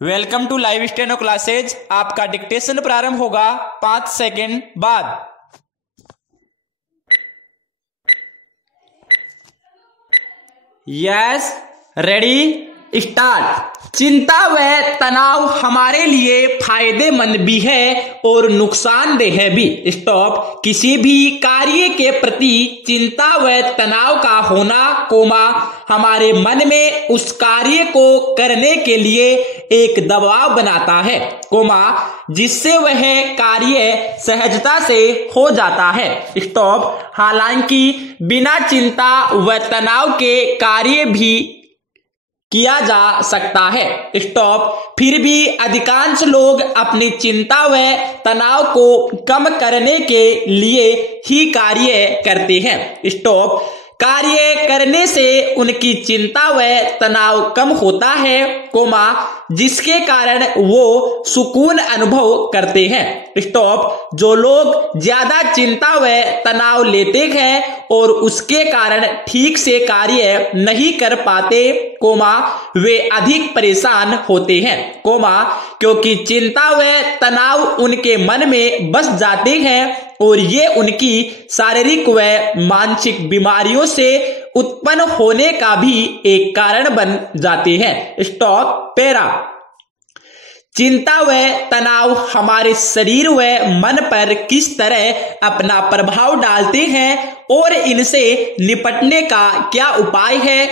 Welcome to live steno classes. आपका dictation प्रारंभ होगा 5 सेकेंड बाद। Yes, ready, start. चिंता व तनाव हमारे लिए फायदेमंद भी है और नुकसानदेह भी। स्टॉप। किसी भी कार्य के प्रति चिंता व तनाव का होना, हमारे मन में उस कार्य को करने के लिए एक दबाव बनाता है, जिससे वह कार्य सहजता से हो जाता है। स्टॉप। हालांकि बिना चिंता व तनाव के कार्य भी किया जा सकता है। स्टॉप। फिर भी अधिकांश लोग अपनी चिंता व तनाव को कम करने के लिए ही कार्य करते हैं। स्टॉप। कार्य करने से उनकी चिंता व तनाव कम होता है, जिसके कारण वो सुकून अनुभव करते हैं। स्टॉप। जो लोग ज्यादा चिंता व तनाव लेते हैं और उसके कारण ठीक से कार्य नहीं कर पाते, वे अधिक परेशान होते हैं, क्योंकि चिंता व तनाव उनके मन में बस जाते हैं और ये उनकी शारीरिक व मानसिक बीमारियों से उत्पन्न होने का भी एक कारण बन जाते हैं। स्टॉप। पैरा। चिंता व तनाव हमारे शरीर व मन पर किस तरह अपना प्रभाव डालते हैं और इनसे निपटने का क्या उपाय है,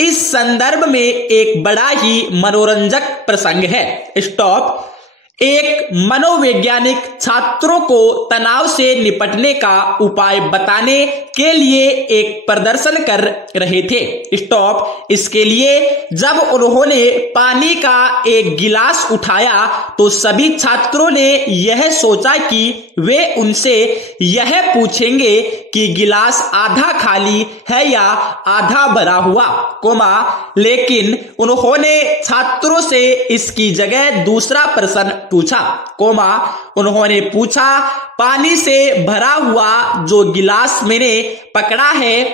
इस संदर्भ में एक बड़ा ही मनोरंजक प्रसंग है। स्टॉप। एक मनोवैज्ञानिक छात्रों को तनाव से निपटने का उपाय बताने के लिए एक प्रदर्शन कर रहे थे। स्टॉप। इसके लिए जब उन्होंने पानी का एक गिलास उठाया तो सभी छात्रों ने यह सोचा कि वे उनसे यह पूछेंगे कि गिलास आधा खाली है या आधा भरा हुआ, लेकिन उन्होंने छात्रों से इसकी जगह दूसरा प्रश्न पूछा, उन्होंने पूछा, पानी से भरा हुआ जो गिलास मैंने पकड़ा है,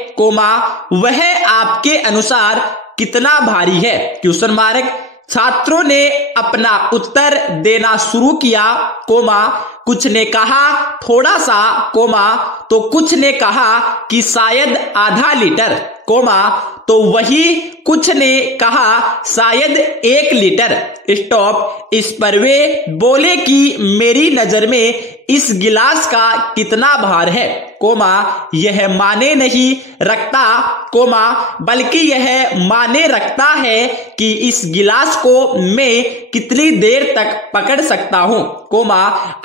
वह आपके अनुसार कितना भारी है? Question mark. छात्रों ने अपना उत्तर देना शुरू किया, कुछ ने कहा थोड़ा सा, तो कुछ ने कहा कि शायद आधा लीटर, तो वही कुछ ने कहा शायद 1 लीटर। स्टॉप। इस पर वे बोले कि मेरी नजर में इस गिलास का कितना भार है, यह माने नहीं रखता, बल्कि यह माने रखता है कि इस गिलास को मैं कितनी देर तक पकड़ सकता हूं,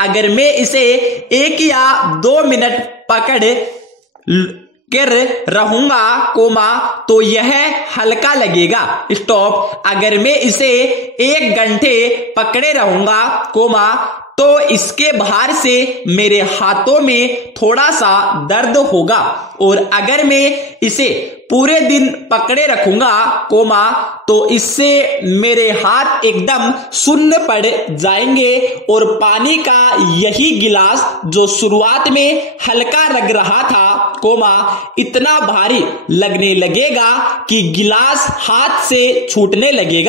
अगर मैं इसे 1 या 2 मिनट पकड़ कर रहूंगा, तो यह हल्का लगेगा। स्टॉप। अगर मैं इसे 1 घंटे पकड़े रहूंगा, तो इसके भार से मेरे हाथों में थोड़ा सा दर्द होगा, और अगर मैं इसे पूरे दिन पकड़े रखूंगा, तो इससे मेरे हाथ एकदम शून्य पड़ जाएंगे और पानी का यही गिलास जो शुरुआत में हल्का लग रहा था, इतना भारी लगने लगेगा कि गिलास हाथ से छूटने लगे।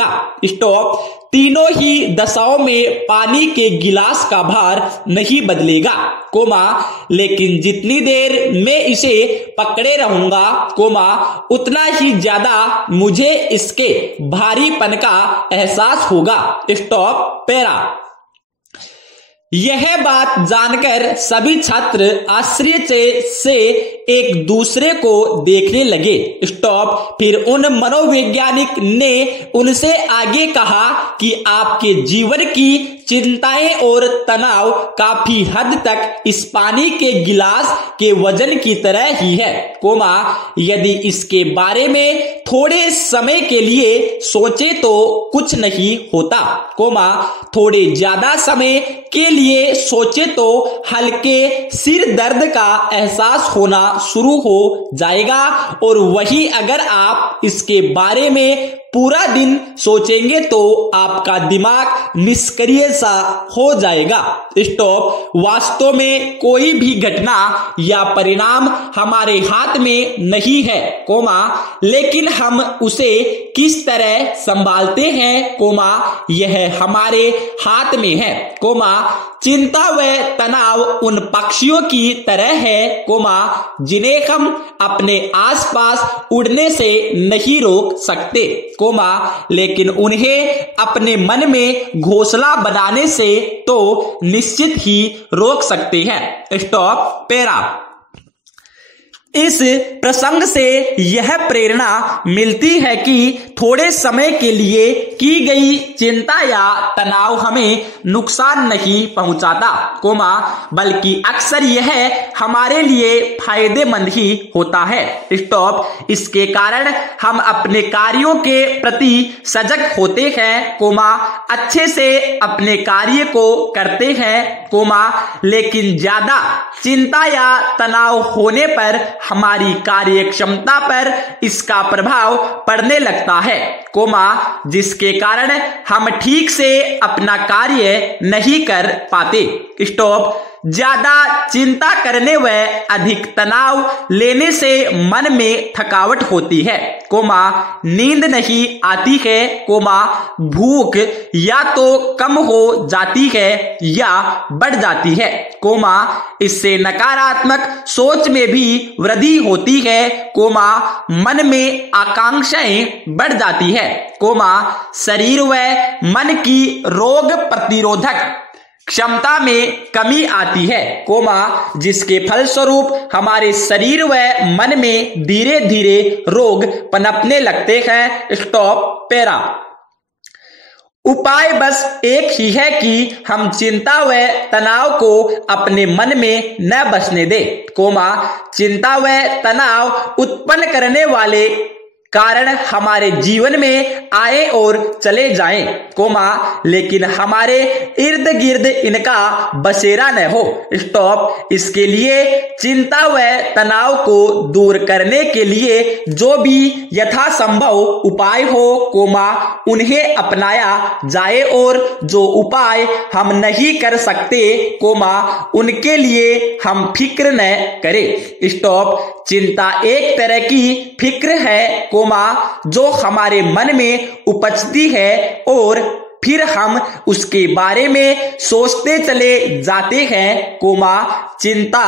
स्टॉप। तीनों ही दशाओं में पानी के गिलास का भार नहीं बदलेगा, लेकिन जितनी देर मैं इसे पकड़े रहूंगा, उतना ही ज्यादा मुझे इसके भारीपन का एहसास होगा। स्टॉप। पैरा। यह बात जानकर सभी छात्र आश्चर्य से एक दूसरे को देखने लगे। स्टॉप। फिर उन मनोवैज्ञानिक ने उनसे आगे कहा कि आपके जीवन की चिंताएं और तनाव काफी हद तक इस पानी के गिलास के वजन की तरह ही है, यदि इसके बारे में थोड़े समय के लिए सोचे तो कुछ नहीं होता, थोड़े ज्यादा समय के लिए सोचे तो हल्के सिर दर्द का एहसास होना शुरू हो जाएगा, और वही अगर आप इसके बारे में पूरा दिन सोचेंगे तो आपका दिमाग निष्क्रिय सा हो जाएगा। स्टॉप। वास्तव में कोई भी घटना या परिणाम हमारे हाथ में नहीं है, कोमा, लेकिन हम उसे किस तरह संभालते हैं, कोमा, यह हमारे हाथ में है, कोमा। चिंता व तनाव उन पक्षियों की तरह है, कोमा, जिन्हें हम अपने आसपास उड़ने से नहीं रोक सकते, कोमा, लेकिन उन्हें अपने मन में घोंसला बनाने से तो निश्चित ही रोक सकते हैं। स्टॉप। पैरा। इस प्रसंग से यह प्रेरणा मिलती है कि थोड़े समय के लिए की गई चिंता या तनाव हमें नुकसान नहीं पहुंचाता, कोमा, बल्कि अक्सर यह हमारे लिए फायदेमंद ही होता है। स्टॉप। इसके कारण हम अपने कार्यों के प्रति सजग होते हैं, कोमा, अच्छे से अपने कार्य को करते हैं, कोमा, लेकिन ज्यादा चिंता या तनाव होने पर हमारी कार्य क्षमता पर इसका प्रभाव पड़ने लगता है, कोमा, जिसके कारण हम ठीक से अपना कार्य नहीं कर पाते। स्टॉप। ज्यादा चिंता करने व अधिक तनाव लेने से मन में थकावट होती है, कोमा, नींद नहीं आती है, कोमा, भूख या तो कम हो जाती है या बढ़ जाती है, कोमा, इससे नकारात्मक सोच में भी वृद्धि होती है, कोमा, मन में आकांक्षाएं बढ़ जाती है, कोमा, शरीर व मन की रोग प्रतिरोधक क्षमता में कमी आती है, कोमा, जिसके फलस्वरूप हमारे शरीर व मन में धीरे धीरे रोग पनपने लगते हैं। स्टॉप। पैरा। उपाय बस एक ही है कि हम चिंता व तनाव को अपने मन में न बसने दें, कोमा, चिंता व तनाव उत्पन्न करने वाले कारण हमारे जीवन में आए और चले जाएं, कोमा, लेकिन हमारे इर्द गिर्द इनका बसेरा न हो। स्टॉप। इसके लिए चिंता व तनाव को दूर करने के लिए जो भी यथासंभव उपाय हो, कोमा, उन्हें अपनाया जाए और जो उपाय हम नहीं कर सकते, कोमा, उनके लिए हम फिक्र न करें। स्टॉप। चिंता एक तरह की फिक्र है, कोमा, जो हमारे मन में उपजती है और फिर हम उसके बारे में सोचते चले जाते हैं, कोमा। चिंता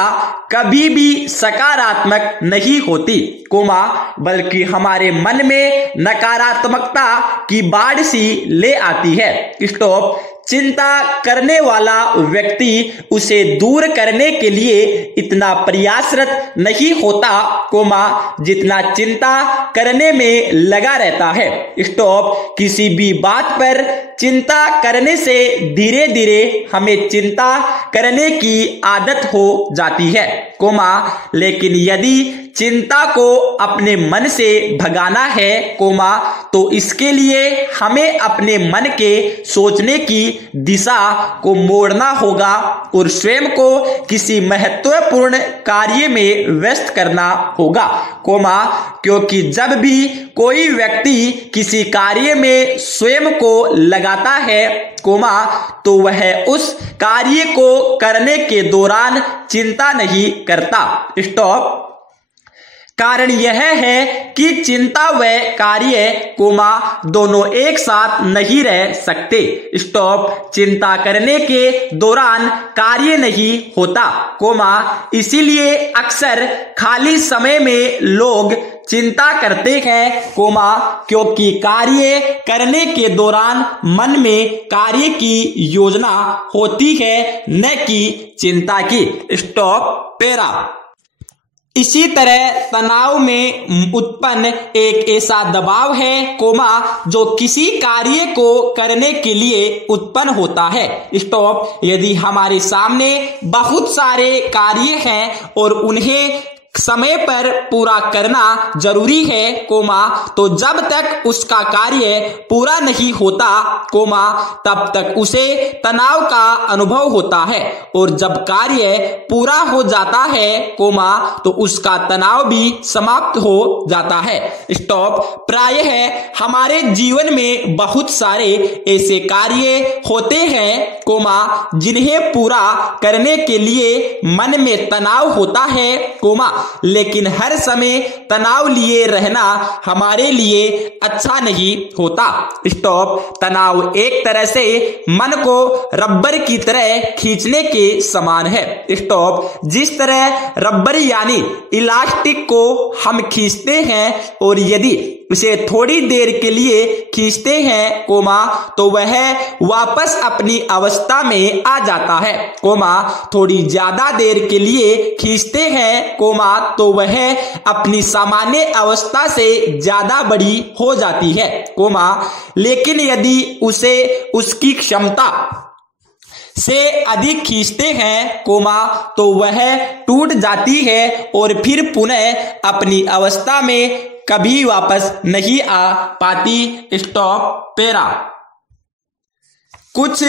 कभी भी सकारात्मक नहीं होती, कोमा, बल्कि हमारे मन में नकारात्मकता की बाढ़ सी ले आती है। स्टॉप। चिंता करने वाला व्यक्ति उसे दूर करने के लिए इतना प्रयासरत नहीं होता, कोमा, जितना चिंता करने में लगा रहता है। स्टॉप। किसी भी बात पर चिंता करने से धीरे धीरे हमें चिंता करने की आदत हो जाती है, कोमा, लेकिन यदि चिंता को अपने मन से भगाना है, कोमा, तो इसके लिए हमें अपने मन के सोचने की दिशा को मोड़ना होगा और स्वयं को किसी महत्वपूर्ण कार्य में व्यस्त करना होगा, कोमा, क्योंकि जब भी कोई व्यक्ति किसी कार्य में स्वयं को लगाता है, कोमा, तो वह उस कार्य को करने के दौरान चिंता नहीं करता। स्टॉप। कारण यह है कि चिंता व कार्य, कोमा, दोनों एक साथ नहीं रह सकते। स्टॉप। चिंता करने के दौरान कार्य नहीं होता, कोमा, इसीलिए अक्सर खाली समय में लोग चिंता करते हैं, कोमा, क्योंकि कार्य करने के दौरान मन में कार्य की योजना होती है, न कि चिंता की। स्टॉप। पैरा। इसी तरह तनाव में उत्पन्न एक ऐसा दबाव है, कोमा, जो किसी कार्य को करने के लिए उत्पन्न होता है। स्टॉप। यदि हमारे सामने बहुत सारे कार्य हैं और उन्हें समय पर पूरा करना जरूरी है, कोमा, तो जब तक उसका कार्य पूरा नहीं होता, कोमा, तब तक उसे तनाव का अनुभव होता है, और जब कार्य पूरा हो जाता है, कोमा, तो उसका तनाव भी समाप्त हो जाता है। स्टॉप। प्रायः हमारे जीवन में बहुत सारे ऐसे कार्य होते हैं, कोमा, जिन्हें पूरा करने के लिए मन में तनाव होता है, कोमा, लेकिन हर समय तनाव लिए रहना हमारे लिए अच्छा नहीं होता। स्टॉप। तनाव एक तरह से मन को रबर की तरह खींचने के समान है। स्टॉप। जिस तरह रबर यानी इलास्टिक को हम खींचते हैं, और यदि उसे थोड़ी देर के लिए खींचते हैं, कोमा, तो वह वापस अपनी अवस्था में आ जाता है, कोमा, थोड़ी ज्यादा देर के लिए खींचते हैं, कोमा, तो वह अपनी सामान्य अवस्था से ज्यादा बड़ी हो जाती है, कोमा, लेकिन यदि उसे उसकी क्षमता से अधिक खींचते हैं, कोमा, तो वह टूट जाती है और फिर पुनः अपनी अवस्था में कभी वापस नहीं आ पाती। स्टॉप। पैरा। कुछ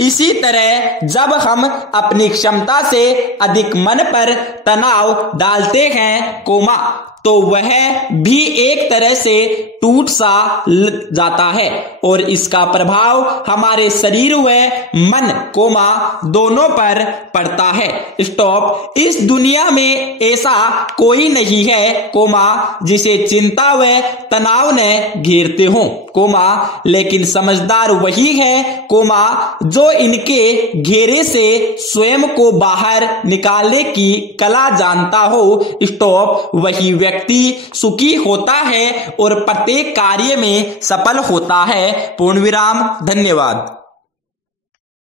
इसी तरह जब हम अपनी क्षमता से अधिक मन पर तनाव डालते हैं, कोमा, तो वह भी एक तरह से टूट सा जाता है, और इसका प्रभाव हमारे शरीर व मन, कोमा, दोनों पर पड़ता है। स्टॉप। इस दुनिया में ऐसा कोई नहीं है, कोमा, जिसे चिंता व तनाव न घेरते हो, कोमा, लेकिन समझदार वही है, कोमा, जो इनके घेरे से स्वयं को बाहर निकालने की कला जानता हो। स्टॉप। वही व्यक्ति सुखी होता है और प्रत्येक कार्य में सफल होता है। पूर्ण विराम। धन्यवाद।